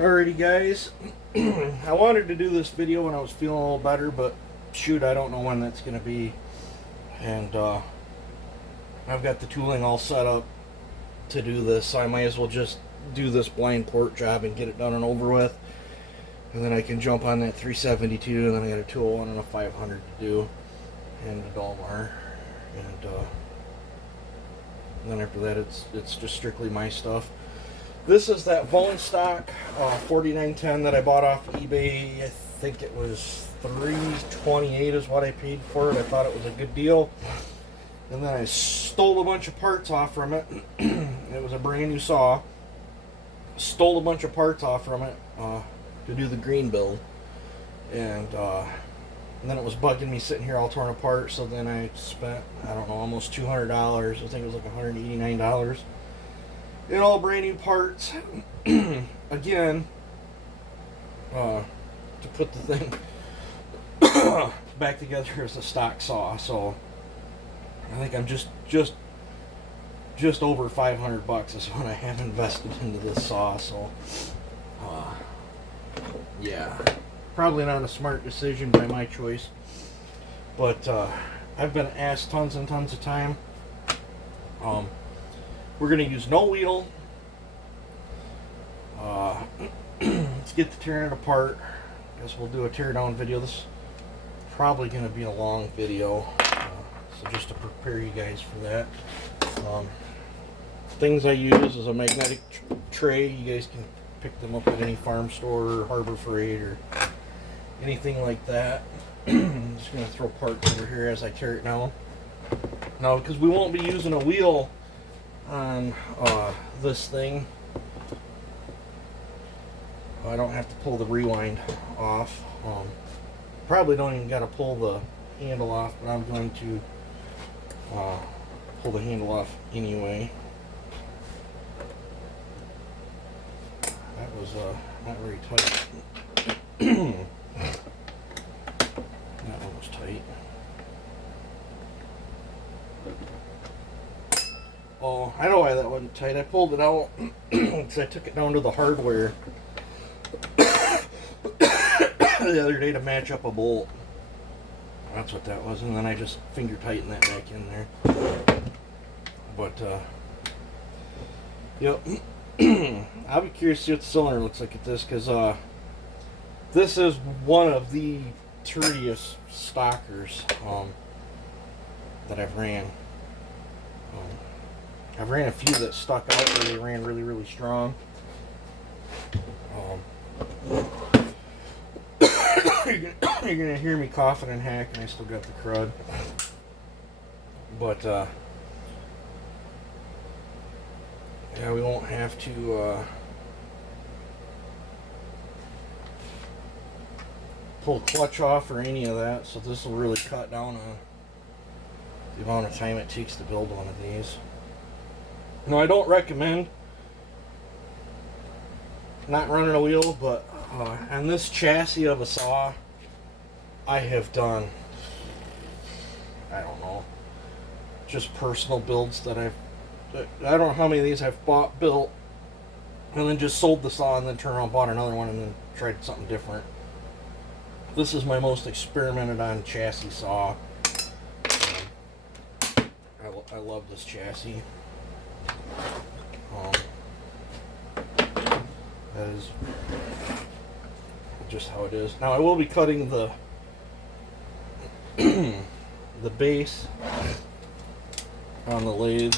Alrighty guys, I wanted to do this video when I was feeling a little better, but shoot, I don't know when that's going to be. And I've got the tooling all set up to do this, so I might as well just do this blind port job and get it done and over with. And then I can jump on that 372, and then I got a 201 and a 500 to do, and a Dolmar. And then after that, it's just strictly my stuff. This is that bone stock 4910 that I bought off eBay. I think it was $328 is what I paid for it. I thought it was a good deal. And then I stole a bunch of parts off from it. It was a brand new saw. Stole a bunch of parts off from it to do the green build. And then it was bugging me sitting here all torn apart. So then I spent, I don't know, almost $200. I think it was like $189. In all brand new parts. Again, to put the thing back together as a stock saw. So I think I'm just over $500 is what I have invested into this saw. So yeah, probably not a smart decision by my choice, but I've been asked tons and tons of time. We're going to use no wheel. Let's get to tearing it apart. Guess we'll do a tear down video. This is probably going to be a long video, so just to prepare you guys for that. Things I use is a magnetic tray. You guys can pick them up at any farm store or Harbor Freight or anything like that. I'm just going to throw parts over here as I tear it down. Now, because we won't be using a wheel on this thing, I don't have to pull the rewind off. Probably don't even got to pull the handle off, but I'm going to pull the handle off anyway. That was not very tight. That one was tight. Oh, I know why that wasn't tight. I pulled it out because I took it down to the hardware the other day to match up a bolt. That's what that was, and then I just finger tightened that back in there. But yep. I'll be curious to see what the cylinder looks like at this, because this is one of the dirtiest stockers that I've ran. I've ran a few that stuck out where they ran really, really strong. You're gonna hear me coughing and hacking. I still got the crud, but yeah, we won't have to pull clutch off or any of that. So this will really cut down on the amount of time it takes to build one of these. No, I don't recommend not running a wheel, but on this chassis of a saw, I have done, I don't know, just personal builds that I don't know how many of these I've bought, built, and then just sold the saw and then turned around, bought another one, and then tried something different. This is my most experimented on chassis saw. I love this chassis. That is just how it is. Now I will be cutting the the base on the lathe.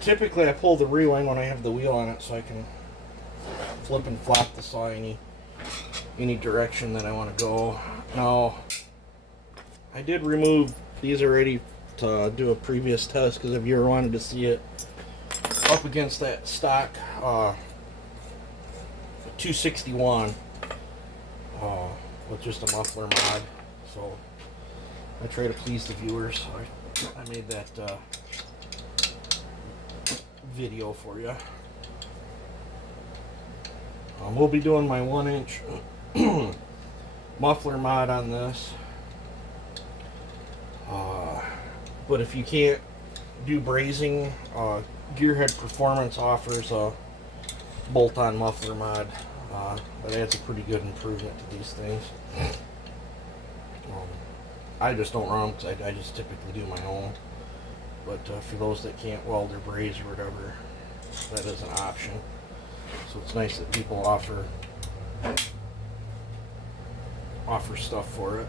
Typically I pull the rewind when I have the wheel on it, so I can flip and flop the saw any direction that I want to go. Now, I did remove these already to do a previous test, because if you ever wanted to see it up against that stock 261 with just a muffler mod. So I try to please the viewers, so I made that video for you. We'll be doing my 1-inch muffler mod on this. But if you can't do brazing, Gearhead Performance offers a bolt-on muffler mod that adds a pretty good improvement to these things. I just don't run them because I just typically do my own. But for those that can't weld or braze or whatever, that is an option. So it's nice that people offer stuff for it.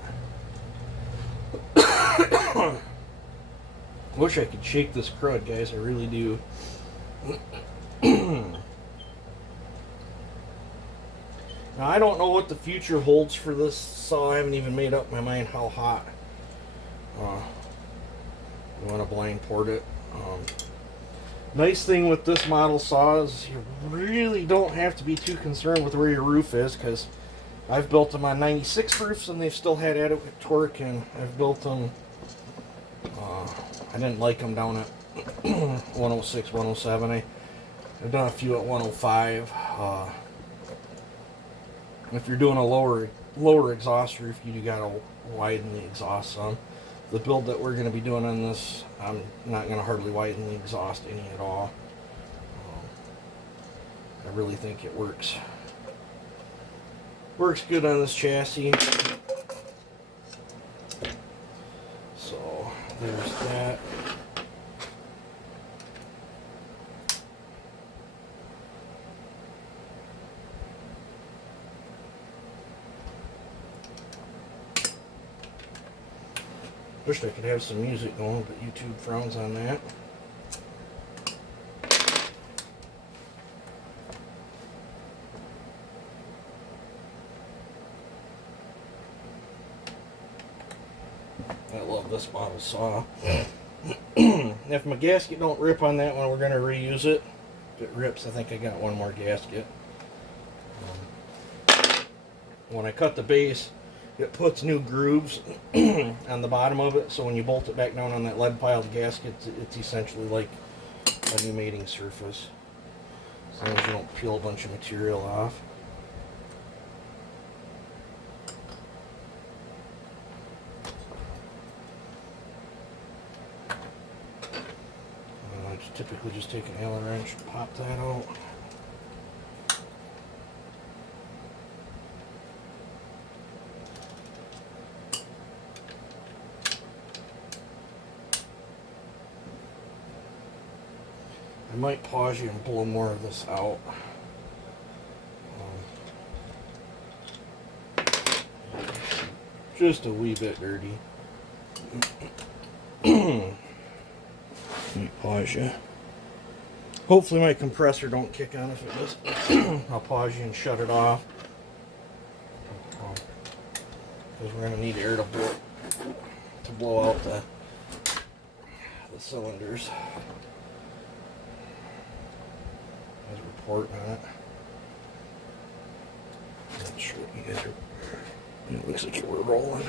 Wish I could shake this crud, guys. I really do. Now, I don't know what the future holds for this saw. I haven't even made up my mind how hot you want to blind port it. Nice thing with this model saw is you really don't have to be too concerned with where your roof is, because I've built them on 96 roofs and they've still had adequate torque, and I've built them, I didn't like them down at 106, 107. I've done a few at 105. If you're doing a lower exhaust roof, you gotta widen the exhaust some. The build that we're going to be doing on this, I'm not going to hardly widen the exhaust any at all. I really think it works good on this chassis. So there's that. Wish I could have some music going, but YouTube frowns on that. I love this model saw. If my gasket don't rip on that one, we're going to reuse it. If it rips, I think I got one more gasket. When I cut the base, it puts new grooves on the bottom of it, so when you bolt it back down on that lead piled gasket, it's essentially like a new mating surface, as long as you don't peel a bunch of material off. I typically just take an Allen wrench and pop that out. I might pause you and blow more of this out. Just a wee bit dirty. Let me pause you. Hopefully my compressor don't kick on. If it does, I'll pause you and shut it off. Because we're going to need air to blow out the cylinders. As report on it. Not sure what you guys are. It looks like you were rolling.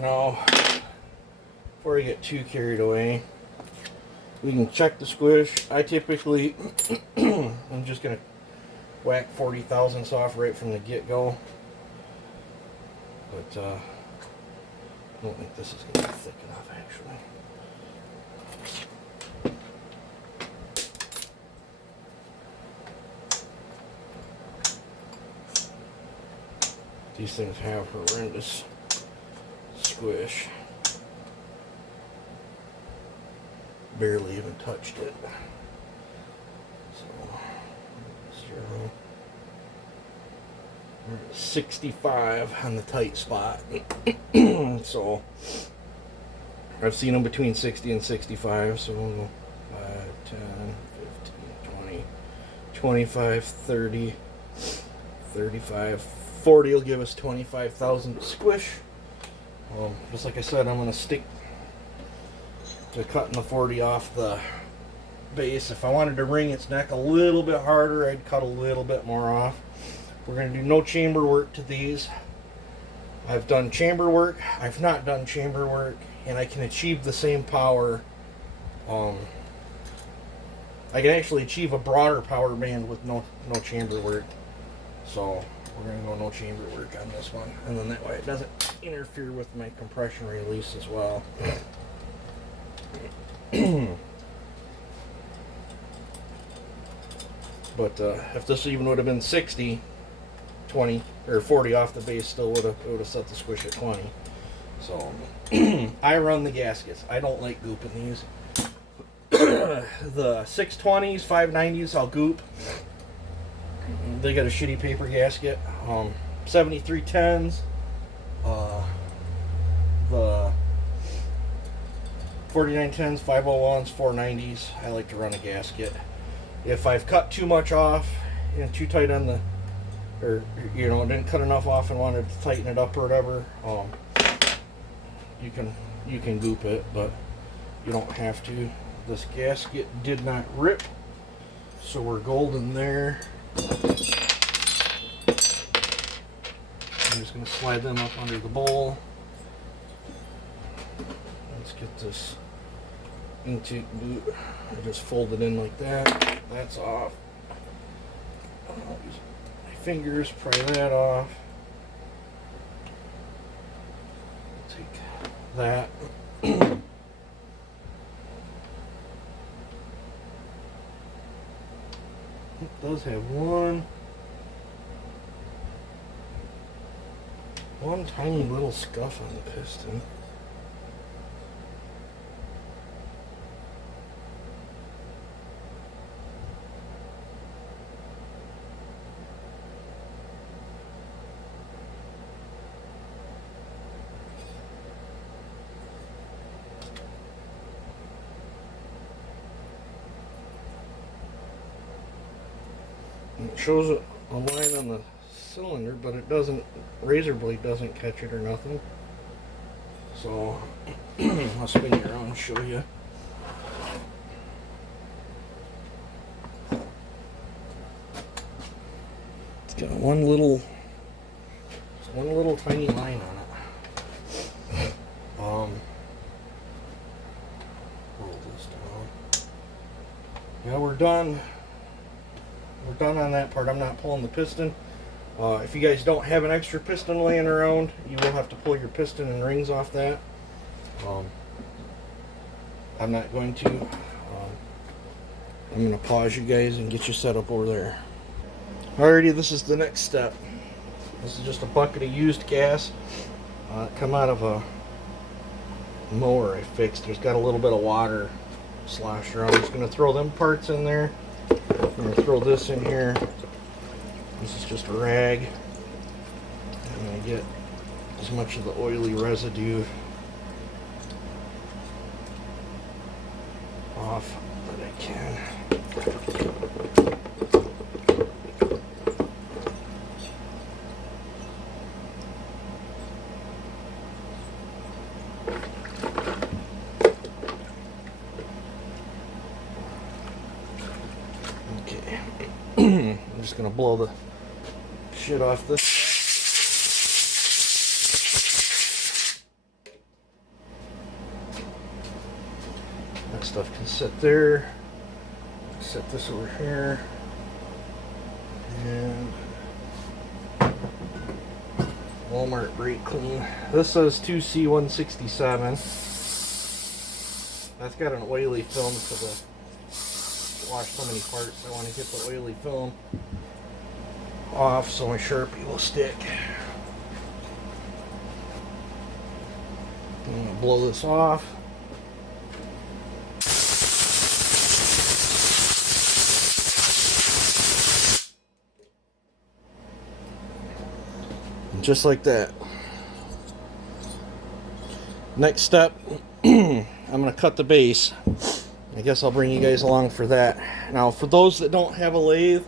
Now, before I get too carried away, we can check the squish. I typically, I'm just gonna whack 40 thousandths off right from the get-go. But I don't think this is going to be thick enough, actually. These things have horrendous squish. Barely even touched it. So, 0. 65 on the tight spot. So I've seen them between 60 and 65, so 5, 10, 15, 20, 25, 30, 35, 40 will give us 25,000 squish. Just like I said, I'm going to stick to cutting the 40 off the base. If I wanted to wring its neck a little bit harder, I'd cut a little bit more off. We're going to do no chamber work to these. I've done chamber work, I've not done chamber work, and I can achieve the same power. I can actually achieve a broader power band with no chamber work. So we're going to go no chamber work on this one. And then that way it doesn't interfere with my compression release as well. But if this even would have been 60, 20, or 40 off the base, still would have set the squish at 20. So I run the gaskets. I don't like gooping these. The 620s, 590s, I'll goop. They got a shitty paper gasket. 7310s, the 4910s, 501s, 490s, I like to run a gasket. If I've cut too much off and too tight on the, or you know, didn't cut enough off and wanted to tighten it up or whatever, you can goop it, but you don't have to. This gasket did not rip, so we're golden there. I'm just going to slide them up under the bowl. Let's get this intake boot. I just fold it in like that. That's off. I'll use my fingers, pry that off. Take that. It does have one tiny little scuff on the piston. It shows a line on the cylinder, but it doesn't, razor blade doesn't catch it or nothing. So I'll spin you around and show you. It's got one little tiny line on it. Roll this down. Yeah, we're done. We're done on that part. I'm not pulling the piston. If you guys don't have an extra piston laying around, you will have to pull your piston and rings off that. I'm not going to. I'm going to pause you guys and get you set up over there. Alrighty, this is the next step. This is just a bucket of used gas. Come out of a mower I fixed. There's got a little bit of water sloshed around. I'm just going to throw them parts in there. I'm going to throw this in here. This is just a rag. I'm going to get as much of the oily residue off that I can. Okay. I'm just going to blow the shit off this side. That stuff can sit there. Set this over here. And Walmart brake clean. This says 2C167. That's got an oily film to the wash so many parts. I want to get the oily film off so my Sharpie will stick. I'm going to blow this off. And just like that. Next step, I'm going to cut the base. I guess I'll bring you guys along for that. Now, for those that don't have a lathe,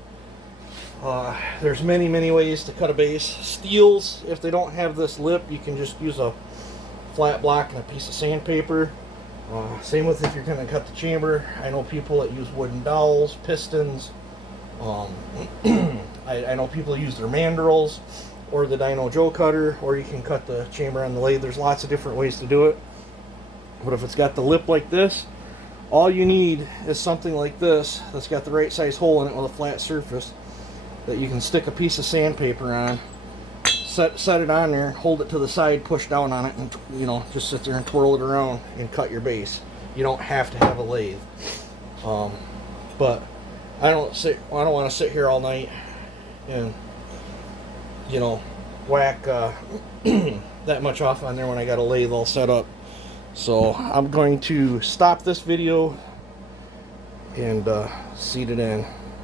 there's many ways to cut a base. Steels, if they don't have this lip, you can just use a flat block and a piece of sandpaper. Same with if you're going to cut the chamber. I know people that use wooden dowels, pistons. I know people use their mandrels or the Dyno Joe cutter, or you can cut the chamber on the lathe. There's lots of different ways to do it. But if it's got the lip like this, all you need is something like this that's got the right size hole in it with a flat surface that you can stick a piece of sandpaper on, set it on there, hold it to the side, push down on it, and just sit there and twirl it around and cut your base. You don't have to have a lathe. But I don't want to sit here all night and whack that much off on there when I got a lathe all set up. So I'm going to stop this video and seat it in.